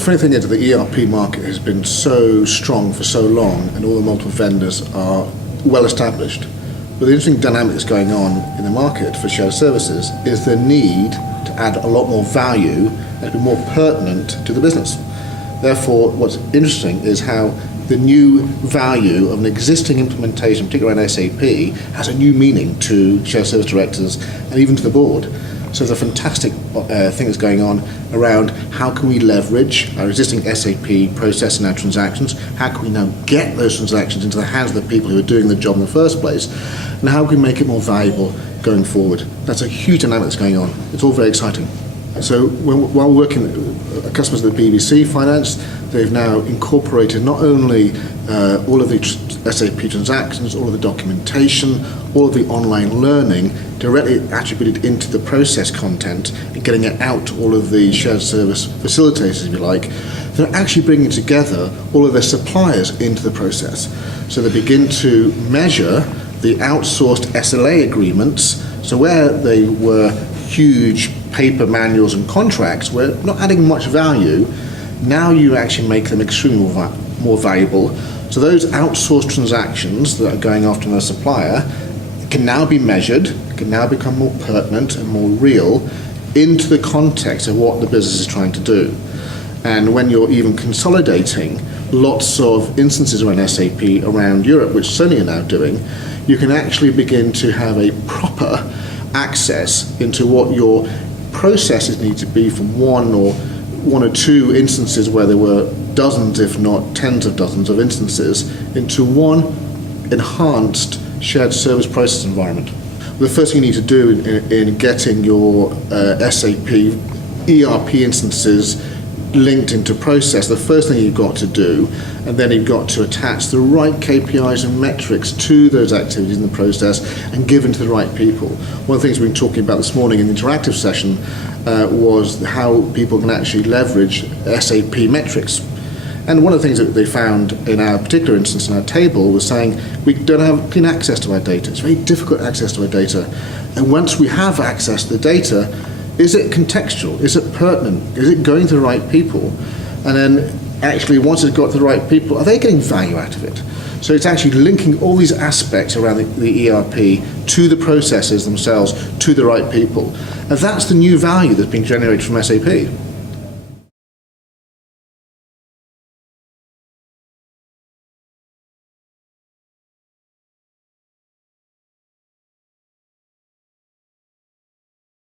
The funny thing is that the ERP market has been so strong for so long and all the multiple vendors are well established. But the interesting dynamic that's going on in the market for shared services is the need to add a lot more value and be more pertinent to the business. Therefore, what's interesting is how the new value of an existing implementation, particularly around SAP, has a new meaning to shared service directors and even to the board. So there's a fantastic thing that's going on around how can we leverage our existing SAP process and our transactions, how can we now get those transactions into the hands of the people who are doing the job in the first place, and how can we make it more valuable going forward. That's a huge dynamic that's going on. It's all very exciting. So while working with customers of the BBC Finance, they've now incorporated not only all of the SAP transactions, all of the documentation, all of the online learning directly attributed into the process content and getting it out to all of the shared service facilitators, if you like. They're actually bringing together all of their suppliers into the process. So they begin to measure the outsourced SLA agreements. So where they were huge paper manuals and contracts, were not adding much value, now you actually make them extremely more valuable. So those outsourced transactions that are going after a supplier can now be measured, can now become more pertinent and more real into the context of what the business is trying to do. And when you're even consolidating lots of instances around SAP around Europe, which Sony are now doing, you can actually begin to have a proper access into what your processes need to be from one or two instances where there were dozens, if not tens of dozens of instances, into one enhanced shared service process environment. The first thing you need to do in getting your SAP ERP instances linked into process, the first thing you've got to do, and then you've got to attach the right KPIs and metrics to those activities in the process and give them to the right people. One of the things we've been talking about this morning in the interactive session was how people can actually leverage SAP metrics. And one of the things that they found in our particular instance in our table was saying we don't have clean access to our data. It's very difficult access to our data. And once we have access to the data, is it contextual? Is it pertinent? Is it going to the right people? And then actually once it's got to the right people, are they getting value out of it? So it's actually linking all these aspects around the ERP to the processes themselves, to the right people. And that's the new value that's being generated from SAP.